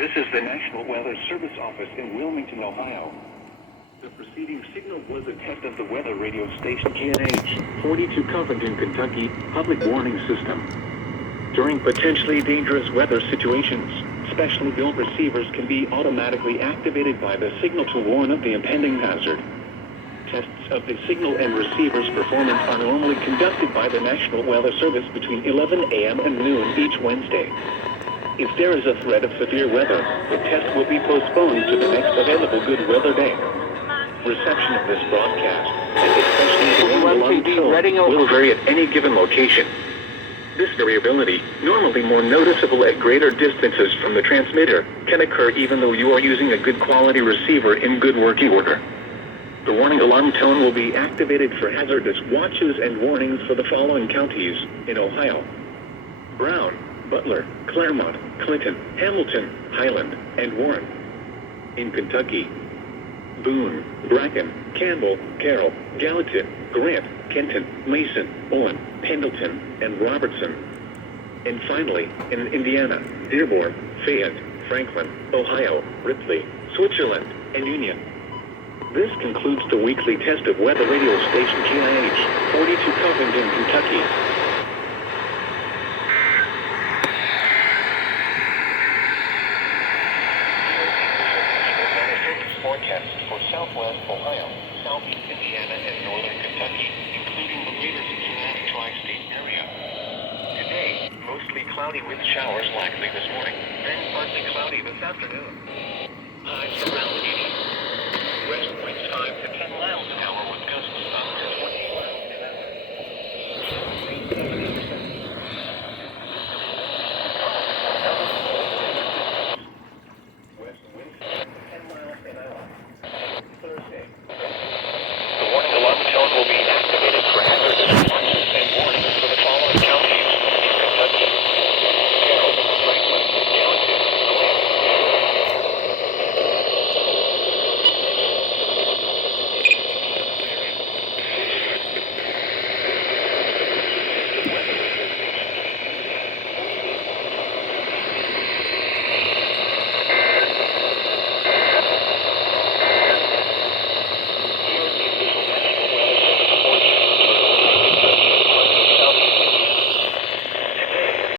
This is the National Weather Service office in Wilmington, Ohio. The preceding signal was a test of the weather radio station KNH 42 Covington, Kentucky public warning system. During potentially dangerous weather situations, specially built receivers can be automatically activated by the signal to warn of the impending hazard. Tests of the signal and receiver's performance are normally conducted by the National Weather Service between 11 a.m. and noon each Wednesday. If there is a threat of severe weather, the test will be postponed to the next available good weather day. Reception of this broadcast, and especially the one along tone, will vary at any given location. This variability, normally more noticeable at greater distances from the transmitter, can occur even though you are using a good quality receiver in good working order. The warning alarm tone will be activated for hazardous watches and warnings for the following counties in Ohio: Brown, Butler, Claremont, Clinton, Hamilton, Highland, and Warren. In Kentucky: Boone, Bracken, Campbell, Carroll, Gallatin, Grant, Kenton, Mason, Owen, Pendleton, and Robertson. And finally, in Indiana: Dearborn, Fayette, Franklin, Ohio, Ripley, Switzerland, and Union. This concludes the weekly test of weather radio station KIH 42 Covington, Kentucky. Forecast for southwest Ohio, southeast Indiana, and northern Kentucky, including the greater Cincinnati tri-state area. Today, mostly cloudy with showers likely this morning, then partly cloudy this afternoon. Highs around 80. West winds 5 to 10 miles an hour with